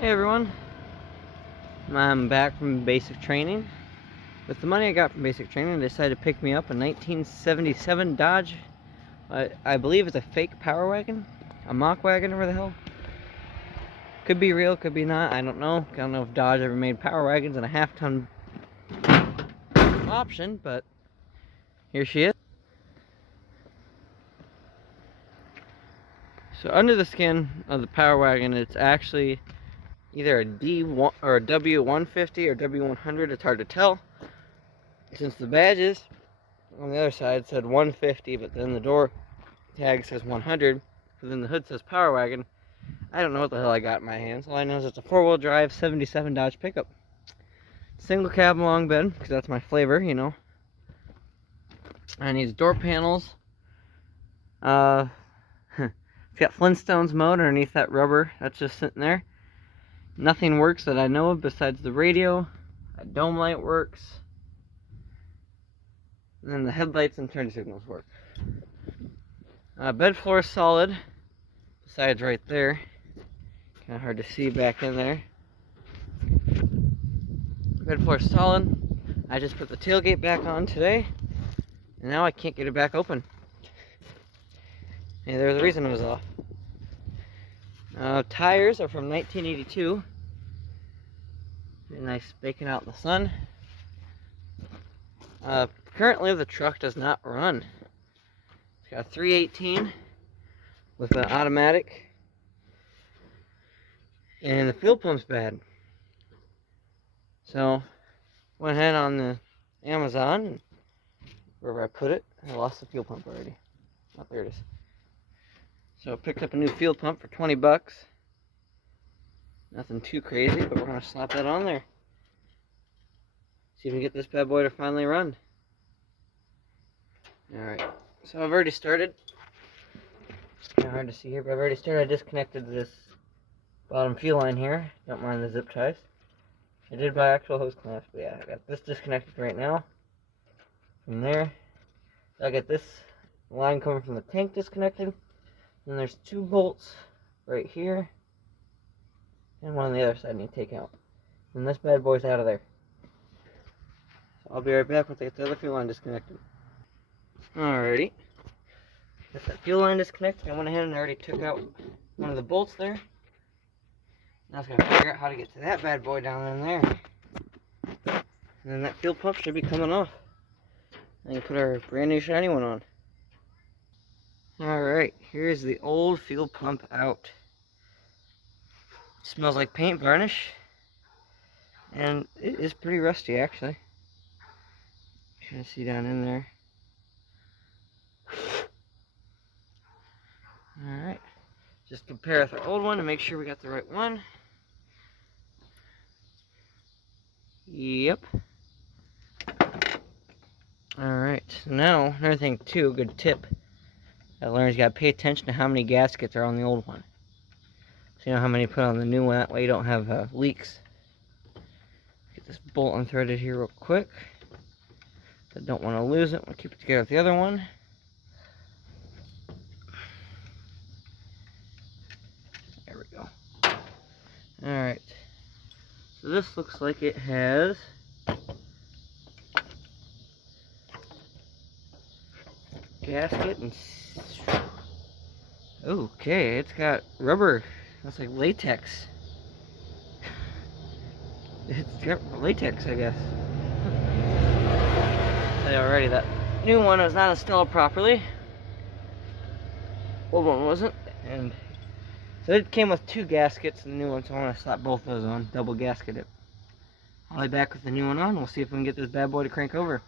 Hey everyone, I'm back from basic training. With the money I got from basic training, I decided to pick me up a 1977 Dodge. I believe it's a fake power wagon, a mock wagon, or whatever the hell. Could be real, could be not, I don't know. I don't know if Dodge ever made power wagons in a half-ton option, but here she is. So under the skin of the power wagon, it's actually either a D1 or a W150 or W100. It's hard to tell, since the badges on the other side said 150, but then the door tag says 100, but then the hood says power wagon. I don't know what the hell I got in my hands. All I know is it's a four-wheel drive 77 Dodge pickup. Single cab long bed, because that's my flavor, you know. I need door panels. It's got Flintstones mode underneath that rubber that's just sitting there. Nothing works that I know of besides the radio. A dome light works. And then the headlights and turn signals work. Bed floor is solid, besides right there. Kind of hard to see back in there. Bed floor is solid. I just put the tailgate back on today, and now I can't get it back open. And there's a reason it was off. Tires are from 1982. Nice baking out in the sun. Currently the truck does not run. It's got a 318 with an automatic, and the fuel pump's bad. So went ahead on the Amazon, and wherever I put it, I lost the fuel pump already. Oh, there it is. So I picked up a new fuel pump for 20 bucks. Nothing too crazy, but we're gonna slap that on there. See if we can get this bad boy to finally run. Alright, so I've already started. Kind of hard to see here, but I've already started. I disconnected this bottom fuel line here. Don't mind the zip ties. I did buy actual hose clamps, but yeah, I got this disconnected right now. From there, I got this line coming from the tank disconnected. And there's two bolts right here, and one on the other side I need to take out. And this bad boy's out of there. So I'll be right back once I get the other fuel line disconnected. Alrighty. Got that fuel line disconnected. I went ahead and already took out one of the bolts there. Now I was going to figure out how to get to that bad boy down in there. And then that fuel pump should be coming off. And you put our brand new shiny one on. Alright, here's the old fuel pump out. Smells like paint varnish. And it is pretty rusty, actually. Trying to see down in there. Alright, just compare with our old one to make sure we got the right one. Yep. Alright, so now, another thing too, good tip. I learned you gotta pay attention to how many gaskets are on the old one. So you know how many put on the new one, that way you don't have leaks. Get this bolt unthreaded here real quick. I don't want to lose it, we'll keep it together with the other one. There we go. Alright. So this looks like it has gasket and okay, it's got rubber. That's like latex. It's got latex, I guess. Tell you already, that new one was not installed properly. Old one wasn't, and so it came with two gaskets in the new one, so I'm gonna slap both those on, double gasket it. I'll be back with the new one on. We'll see if we can get this bad boy to crank over.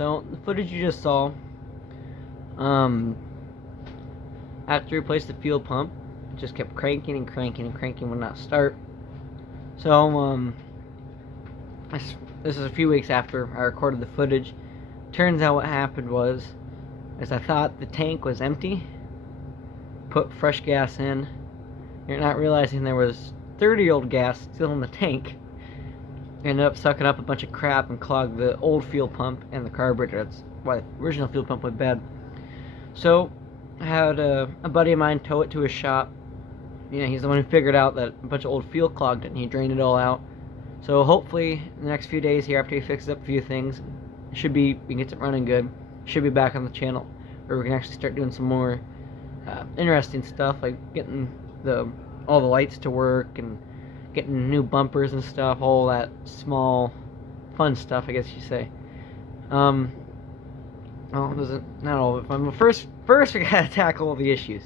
So the footage you just saw, after we replaced the fuel pump, it just kept cranking and cranking and cranking, would not start. So this is a few weeks after I recorded the footage. Turns out what happened was, I thought the tank was empty, put fresh gas in, you're not realizing there was 30-year-old gas still in the tank. Ended up sucking up a bunch of crap and clogged the old fuel pump and the carburetor. That's why the original fuel pump went bad. So I had a buddy of mine tow it to his shop. You know, he's the one who figured out that a bunch of old fuel clogged it, and he drained it all out. So hopefully in the next few days here, after he fixes up a few things, we can get it running good. Should be back on the channel, where we can actually start doing some more interesting stuff, like getting all the lights to work and getting new bumpers and stuff, all that small fun stuff, I guess you say. Well, not all of it fun, but first we gotta tackle all the issues.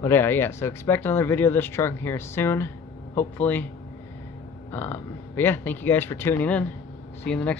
But yeah, so expect another video of this truck here soon, hopefully. But yeah, thank you guys for tuning in. See you in the next video.